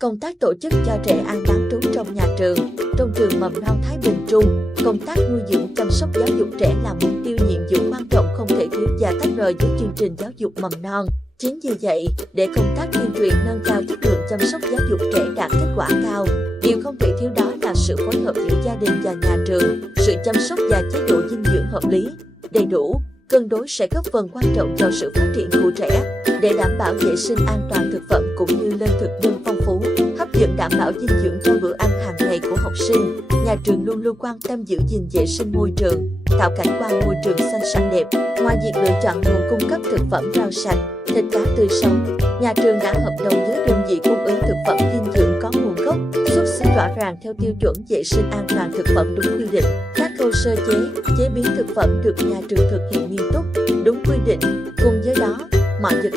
Công tác tổ chức cho trẻ ăn bán trú trong nhà trường. Trong trường mầm non Thái Bình Trung, công tác nuôi dưỡng chăm sóc giáo dục trẻ là mục tiêu nhiệm vụ quan trọng không thể thiếu và tách rời với chương trình giáo dục mầm non. Chính vì vậy, để công tác tuyên truyền nâng cao chất lượng chăm sóc giáo dục trẻ đạt kết quả cao, điều không thể thiếu đó là sự phối hợp giữa gia đình và nhà trường. Sự chăm sóc và chế độ dinh dưỡng hợp lý, đầy đủ, cân đối sẽ góp phần quan trọng vào sự phát triển của trẻ. Để đảm bảo vệ sinh an toàn thực phẩm cũng như lên thực đơn phong phú, hấp dẫn đảm bảo dinh dưỡng cho bữa ăn hàng ngày của học sinh, nhà trường luôn luôn quan tâm giữ gìn vệ sinh môi trường, tạo cảnh quan môi trường xanh sạch đẹp. Ngoài việc lựa chọn nguồn cung cấp thực phẩm rau sạch, thịt cá tươi sống, nhà trường đã hợp đồng với đơn vị cung ứng thực phẩm dinh dưỡng có nguồn gốc, xuất xứ rõ ràng theo tiêu chuẩn vệ sinh an toàn thực phẩm đúng quy định. Các khâu sơ chế, chế biến thực phẩm được nhà trường thực hiện nghiêm túc, đúng quy định. Cùng với đó, mọi vật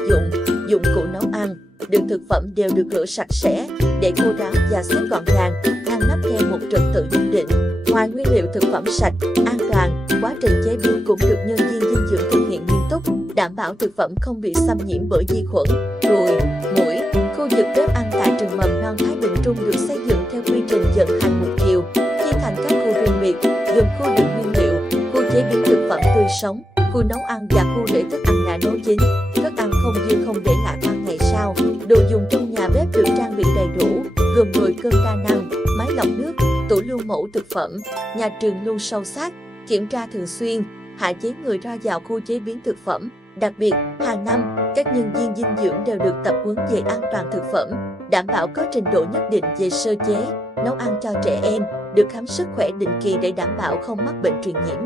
dụng cụ nấu ăn, đựng thực phẩm đều được rửa sạch sẽ, để khô ráo và xếp gọn gàng, ngăn nắp theo một trật tự nhất định. Ngoài nguyên liệu thực phẩm sạch, an toàn, quá trình chế biến cũng được nhân viên dinh dưỡng thực hiện nghiêm túc, đảm bảo thực phẩm không bị xâm nhiễm bởi vi khuẩn, ruồi, muỗi. Khu vực bếp ăn tại trường mầm non Thái Bình Trung được xây dựng theo quy trình vận hành một chiều, chia thành các khu riêng biệt, gồm khu đựng nguyên liệu, khu chế biến thực phẩm tươi sống, khu nấu ăn và khu để thức ăn đã nấu chín. Thức ăn không dư không để lại qua ngày sau. Đồ dùng trong nhà bếp được trang bị đầy đủ, gồm nồi cơm đa năng, máy lọc nước, tủ lưu mẫu thực phẩm. Nhà trường luôn sâu sát, kiểm tra thường xuyên, hạn chế người ra vào khu chế biến thực phẩm. Đặc biệt, hàng năm, các nhân viên dinh dưỡng đều được tập huấn về an toàn thực phẩm, đảm bảo có trình độ nhất định về sơ chế, nấu ăn cho trẻ em, được khám sức khỏe định kỳ để đảm bảo không mắc bệnh truyền nhiễm.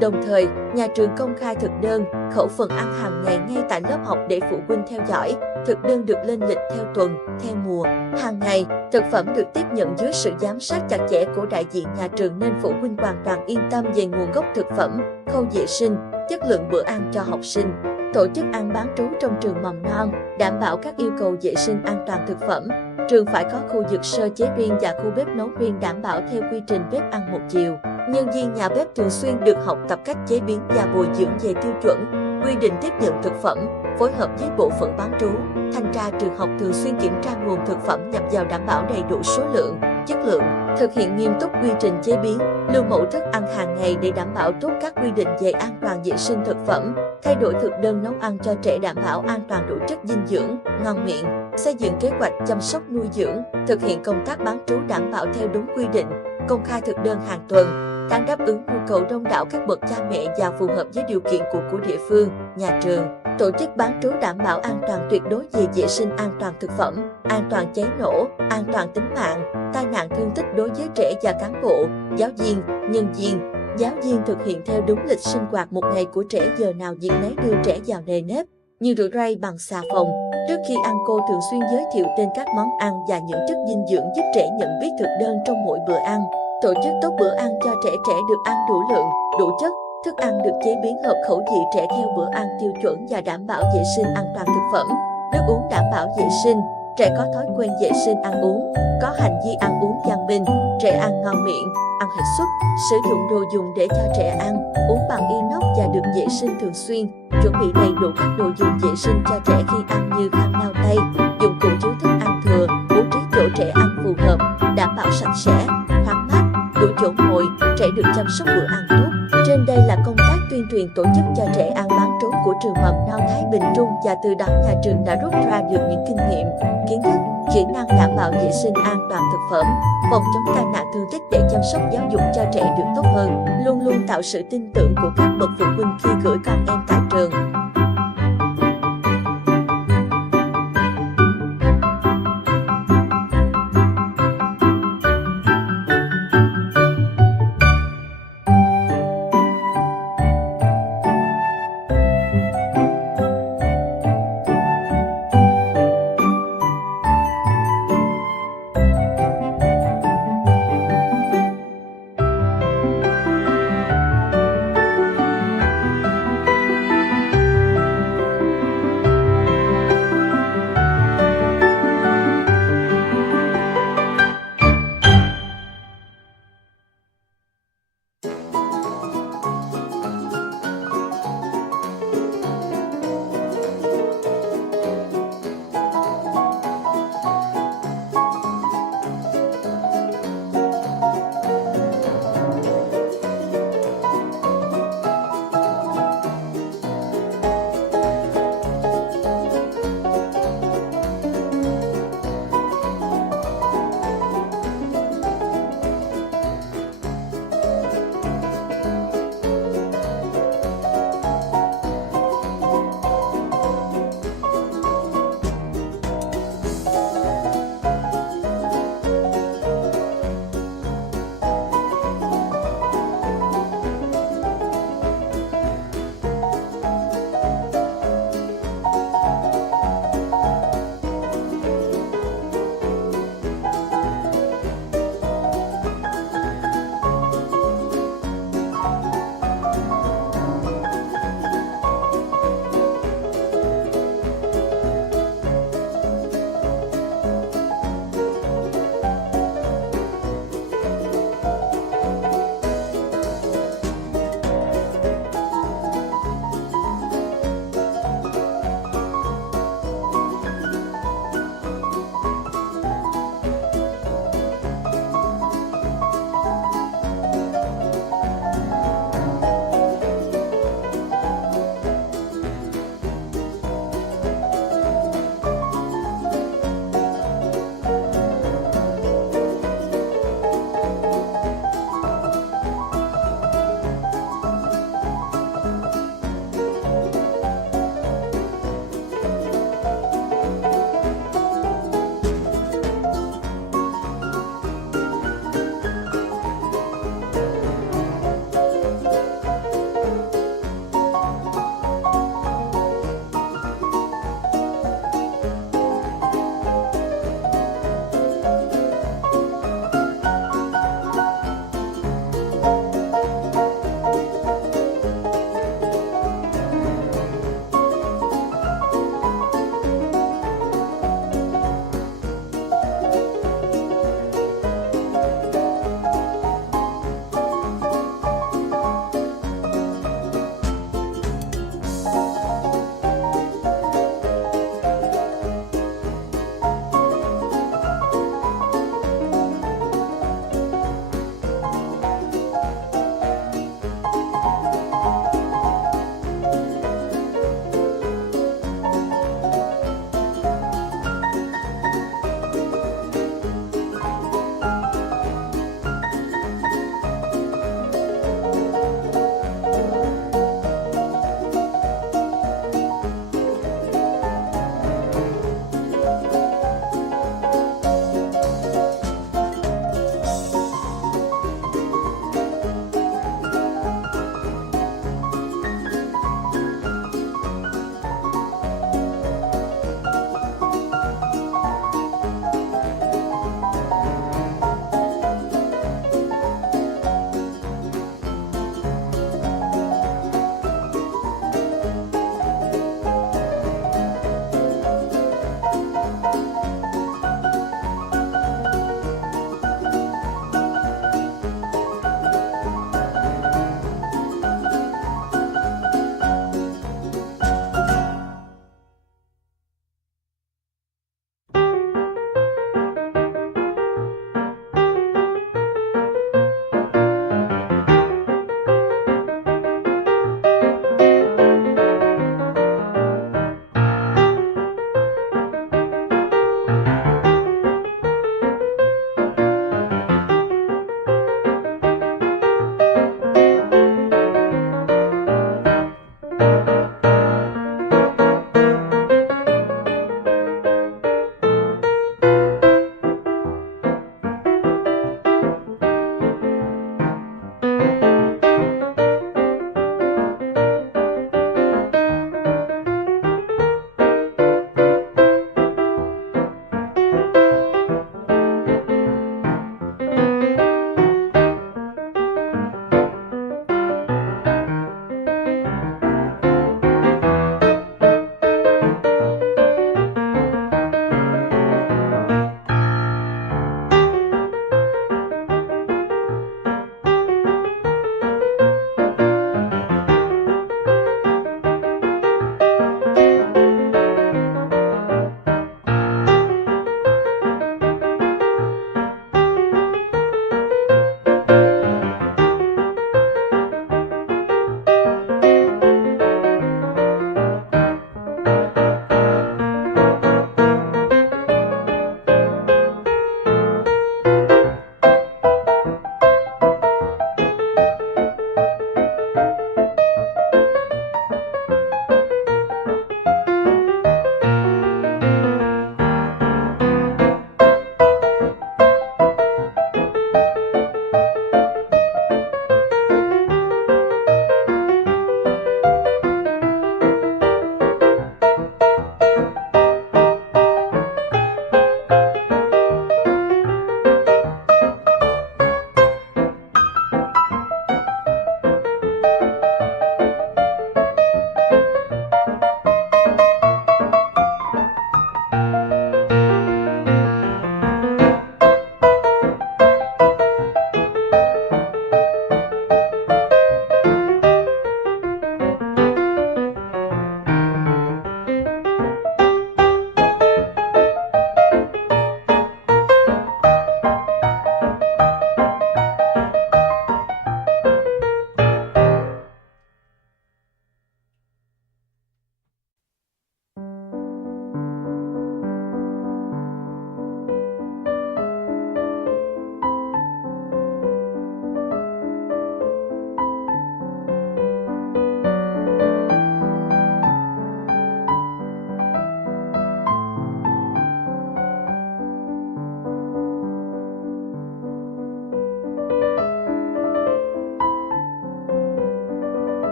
Đồng thời, nhà trường công khai thực đơn, khẩu phần ăn hàng ngày ngay tại lớp học để phụ huynh theo dõi. Thực đơn được lên lịch theo tuần, theo mùa. Hàng ngày, thực phẩm được tiếp nhận dưới sự giám sát chặt chẽ của đại diện nhà trường nên phụ huynh hoàn toàn yên tâm về nguồn gốc thực phẩm, khâu vệ sinh, chất lượng bữa ăn cho học sinh. Tổ chức ăn bán trú trong trường mầm non, đảm bảo các yêu cầu vệ sinh an toàn thực phẩm. Trường phải có khu vực sơ chế riêng và khu bếp nấu riêng đảm bảo theo quy trình bếp ăn một chiều. Nhân viên nhà bếp thường xuyên được học tập cách chế biến và bồi dưỡng về tiêu chuẩn, quy định tiếp nhận thực phẩm, phối hợp với bộ phận bán trú. Thanh tra trường học thường xuyên kiểm tra nguồn thực phẩm nhập vào đảm bảo đầy đủ số lượng, chất lượng, thực hiện nghiêm túc quy trình chế biến, lưu mẫu thức ăn hàng ngày để đảm bảo tốt các quy định về an toàn vệ sinh thực phẩm, thay đổi thực đơn nấu ăn cho trẻ đảm bảo an toàn đủ chất dinh dưỡng, ngon miệng, xây dựng kế hoạch chăm sóc nuôi dưỡng, thực hiện công tác bán trú đảm bảo theo đúng quy định, công khai thực đơn hàng tuần, đang đáp ứng nhu cầu đông đảo các bậc cha mẹ và phù hợp với điều kiện của địa phương, nhà trường. Tổ chức bán trú đảm bảo an toàn tuyệt đối về vệ sinh an toàn thực phẩm, an toàn cháy nổ, an toàn tính mạng, tai nạn thương tích đối với trẻ và cán bộ, giáo viên, nhân viên. Giáo viên thực hiện theo đúng lịch sinh hoạt một ngày của trẻ, giờ nào việc nấy đưa trẻ vào nề nếp, như rửa tay bằng xà phòng. Trước khi ăn, cô thường xuyên giới thiệu tên các món ăn và những chất dinh dưỡng giúp trẻ nhận biết thực đơn trong mỗi bữa ăn. Tổ chức tốt bữa ăn cho trẻ, trẻ được ăn đủ lượng, đủ chất. Thức ăn được chế biến hợp khẩu vị trẻ theo bữa ăn tiêu chuẩn và đảm bảo vệ sinh an toàn thực phẩm. Nước uống đảm bảo vệ sinh, trẻ có thói quen vệ sinh ăn uống, có hành vi ăn uống văn minh, trẻ ăn ngon miệng, ăn hết suất. Sử dụng đồ dùng để cho trẻ ăn, uống bằng inox và được vệ sinh thường xuyên. Chuẩn bị đầy đủ các đồ dùng vệ sinh cho trẻ khi ăn như khăn lau tay, dụng cụ chứa thức ăn thừa, bố trí chỗ trẻ ăn phù hợp, đảm bảo sạch sẽ, thoáng mát, đủ chỗ ngồi, trẻ được chăm sóc bữa ăn tốt. Trên đây là công tác tuyên truyền tổ chức cho trẻ ăn bán trú của trường mầm non Thái Bình Trung, và từ đó nhà trường đã rút ra được những kinh nghiệm, kiến thức, kỹ năng đảm bảo vệ sinh an toàn thực phẩm, phòng chống tai nạn thương tích để chăm sóc giáo dục cho trẻ được tốt hơn, luôn luôn tạo sự tin tưởng của các bậc phụ huynh khi gửi con em tại trường.